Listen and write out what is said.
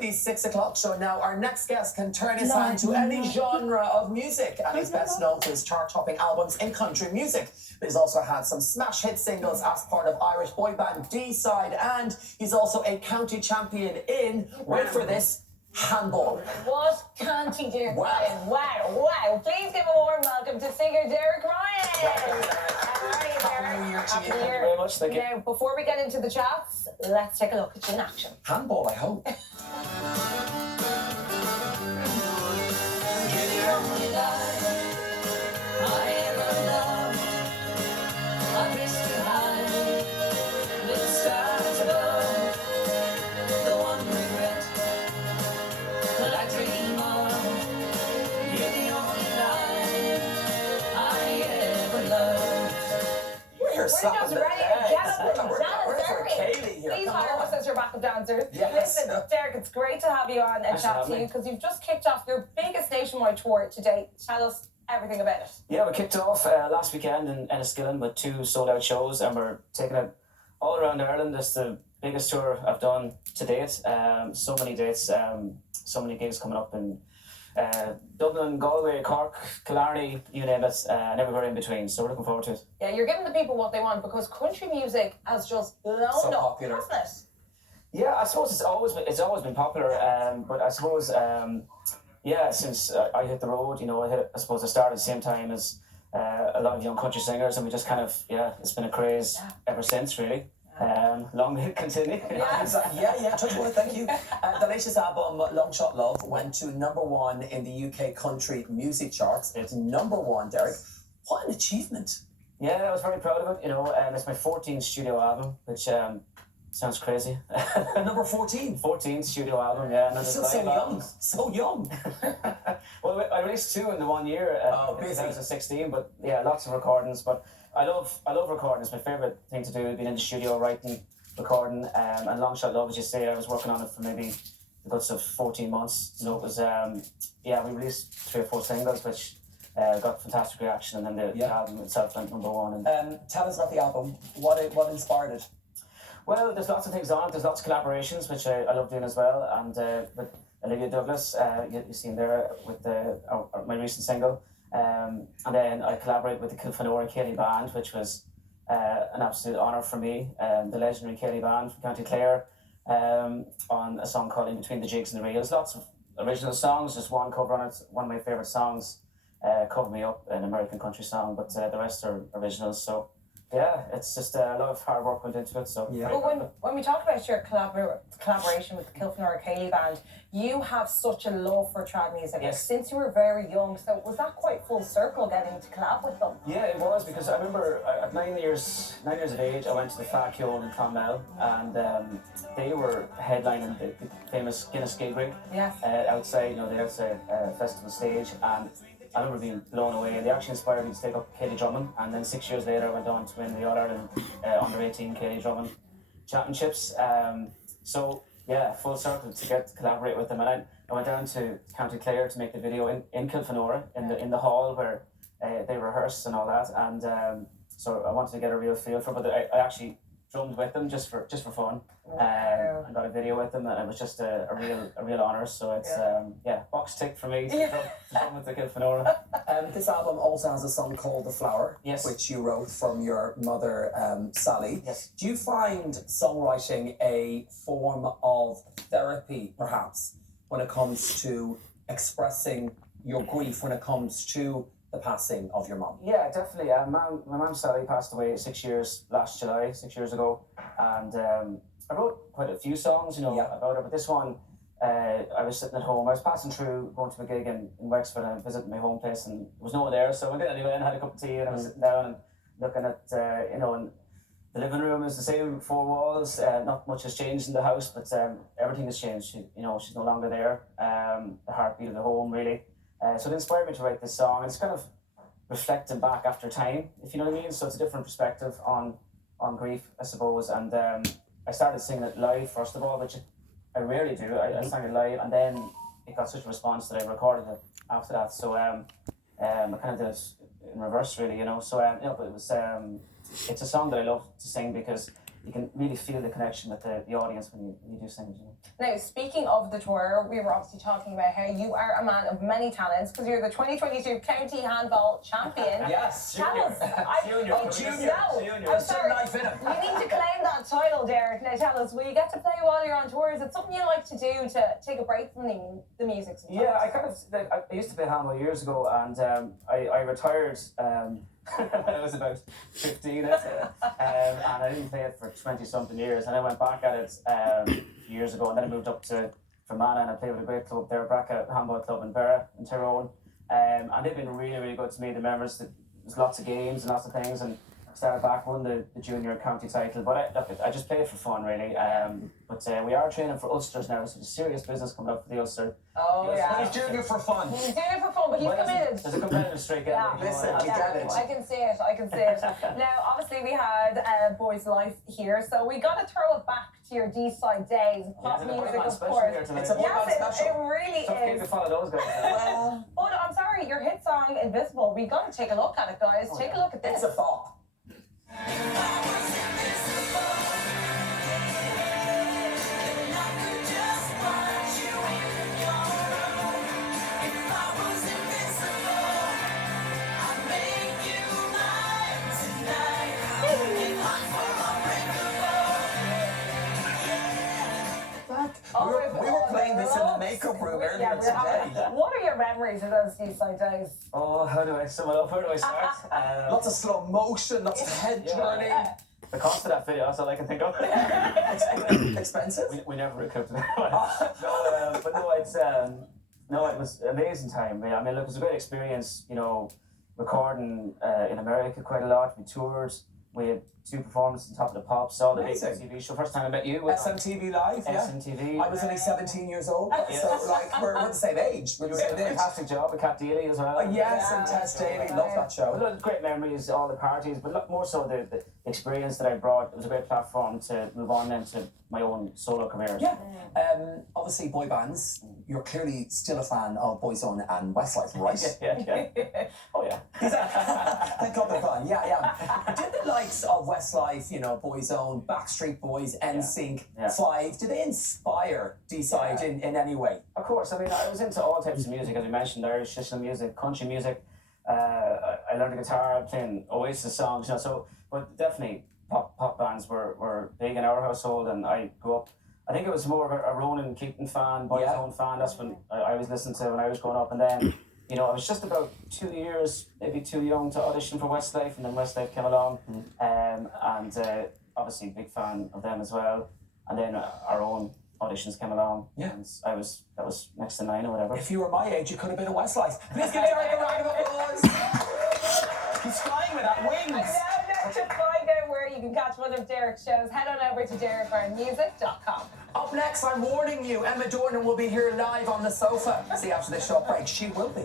The 6 o'clock show now. Our next guest can turn his hand to any genre of music, and he's best known for his chart-topping albums in country music. But he's also had some smash hit singles as part of Irish boy band D-Side, and he's also a county champion in, wait for this, handball. What can't he do, Ryan? Wow. Please give a warm welcome to singer Derek Ryan. How are you, Derek? Happy New Year to you. Happy New Thank you Year. very much. Thank you. Now, before we get into the chats, let's take a look at you in action. Handball, I hope. We're We're just ready to get up and We're dance, for aren't we? Kaylee here. Please Come hire on. us as your backup dancers. Yes. Listen, Derek, it's great to have you on and Thanks for chat having to you me. because you've just kicked off your biggest nationwide tour to date. Tell us everything about it. Yeah, we kicked off last weekend in Enniskillen with 2 sold-out shows, and we're taking it all around Ireland. It's the biggest tour I've done to date. So many dates, so many gigs coming up in Dublin, Galway, Cork, Killarney, you name it, and everywhere in between. So we're looking forward to it. Yeah, you're giving the people what they want because country music has just blown So up, popular. hasn't it? Yeah, I suppose it's always been popular, but I suppose since I hit the road, I suppose I started at the same time as a lot of young country singers, and we just kind of it's been a craze ever since, really. Long may it continue. Yeah, touch wood, thank you. The latest album, Long Shot Love, went to #1 in the UK country music charts. It's #1, Derek. What an achievement. Yeah, I was very proud of it. It's my 14th studio album, which sounds crazy. Number 14. 14th studio album, yeah. And Still so young. So young. Well, I released 2 in the 1 year. In Busy. 2016, but yeah, lots of recordings. But I love recording. It's my favorite thing to do. Being in the studio, writing, recording, and Long Shot Love, as you say, I was working on it for maybe the guts of 14 months. It was we released 3 or 4 singles, which got fantastic reaction, and then the album itself went #1. And Tell us about the album. What inspired it? well, there's lots of things on it. There's lots of collaborations, which I love doing as well. And with Olivia Douglas, you've seen there with my recent single. And then I collaborate with the Kilfenora Kelly Band, which was an absolute honour for me. The legendary Kelly Band from County Clare, on a song called In Between the Jigs and the Reels. Lots of original songs, just one cover on it. One of my favourite songs, Cover Me Up, an American country song, but the rest are originals. So yeah, it's just a lot of hard work went into it. So Yeah. But when we talk about your collaboration with the Kilfenora Kelly Band, you have such a love for trad music Yes. since you were very young. So was that quite full circle getting to collab with them? yeah, it was, because I remember at 9 years of age, I went to the Flakiol in Clonmel, and they were headlining the famous Guinness gig rig Yes. outside, the outside festival stage, and I remember being blown away, and they actually inspired me to take up Katie Drummond, and then 6 years later I went on to win the All-Ireland Under-18 Katie Drummond Championships. So yeah, full circle to get to collaborate with them, and I went down to County Clare to make the video in Kilfenora, in the hall where they rehearsed and all that, and so I wanted to get a real feel for it, but I actually drummed with them just for fun. I got a video with them, and it was just a real honour. So it's box tick for me to drum with the Kilfenora. This album also has a song called The Flower, Yes. which you wrote from your mother, Sally. Yes. Do you find songwriting a form of therapy, perhaps, when it comes to expressing your grief, when it comes to the passing of your mom? Yeah, definitely. My mum Sally passed away 6 years last July, 6 years ago, and I wrote quite a few songs, about her. But this one, I was sitting at home. I was passing through, going to a gig in Wexford, and I visited my home place, and there was no one there. So I went in anyway and had a cup of tea, and I was sitting down and looking at, and the living room is the same, 4 walls. Not much has changed in the house, but everything has changed. She's no longer there. The heartbeat of the home, really. So it inspired me to write this song. It's kind of reflecting back after time, if you know what I mean. So it's a different perspective on grief, I suppose. And I started singing it live first of all, which I rarely do. I sang it live, and then it got such a response that I recorded it after that. So I kind of did it in reverse, really. So but it was it's a song that I love to sing because you can really feel the connection with the audience when you do sing. You know? Now, speaking of the tour, we were obviously talking about how you are a man of many talents because you're the 2022 County Handball Champion. Yes, Tell junior. us. Junior. I'm Still sorry. life in it. You need to claim that title, Derek. Now, tell us, will you get to play while you're on tour? Is it something you like to do to take a break from the music sometimes? Yeah, I used to play handball years ago, and I retired when I was about 15, I'd say. And I didn't play it for 20-something years, and I went back at it years ago, and then I moved up to Fermanagh, and I played with a great club there, Braca Handball Club in Berra, in Tyrone. And they've been really, really good to me. The members, there's lots of games and lots of things, and started back, won the junior county title, but I just play it for fun, really. But we are training for Ulsters now, so there's serious business coming up for the Ulster. Oh, yeah. He's doing it for fun. He's doing it for fun, but he's committed. There's a competitive streak. Yeah. Listen, we get it. I can see it. Now, obviously, we had Boys Life here, so we got to throw it back to your D-side days. Pop music, of course. It's a boy band Yes, special. it really Tough game is. to follow those guys. Well, Oh, no, I'm sorry, your hit song, Invisible. We got to take a look at it, guys. Take a look at this. it's a bop. We were playing this in the makeup room earlier today. What are your memories of those D-side days? Oh, how do I sum it up? Where do I start? Lots of slow motion, lots of head turning. The cost of that video, that's all I can think of. Expensive? We never recouped it. No, it was an amazing time. I mean, look, it was a great experience, you know, recording in America quite a lot. We toured. We had 2 performances on Top of the Pops, saw the big Amazing. TV show. First time I met you was on SMTV Live, yeah. SMTV. I was only 17 years old, so like we're the same age. We're the You did same a age. fantastic job with Kat Deely as well. Yes, and Tess Daly, love that But show. look, great memories, all the parties, but look, more so the experience that I brought. It was a great platform to move on into my own solo career. Yeah. Obviously, boy bands. You're clearly still a fan of Boyzone and Westlife, right? Yeah. Oh yeah. Thank God they're gone. Yeah. Did the likes of Westlife, you know, Boyzone, Backstreet Boys, NSYNC, Yeah. 5, did they inspire D-Side in any way? Of course. I mean, I was into all types of music, as we mentioned, Irish traditional music, country music. I learned the guitar, playing Oasis songs, you know. So, but definitely pop bands were big in our household, and I grew up. I think it was more of a Ronan Keaton fan, Boyzone fan. That's when I was listening to when I was growing up, and then. You know, I was just about 2 years, maybe too young to audition for Westlife, and then Westlife came along, and obviously big fan of them as well. And then our own auditions came along, and that was next to 9 or whatever. If you were my age, you could have been a Westlife. Please give Derek a round of applause. He's flying with that wings. Now, to find out where you can catch one of Derek's shows, head on over to DerekRyanMusic.com. Up next, I'm warning you, Emma Dornan will be here live on the sofa. See, after this short break, she will be.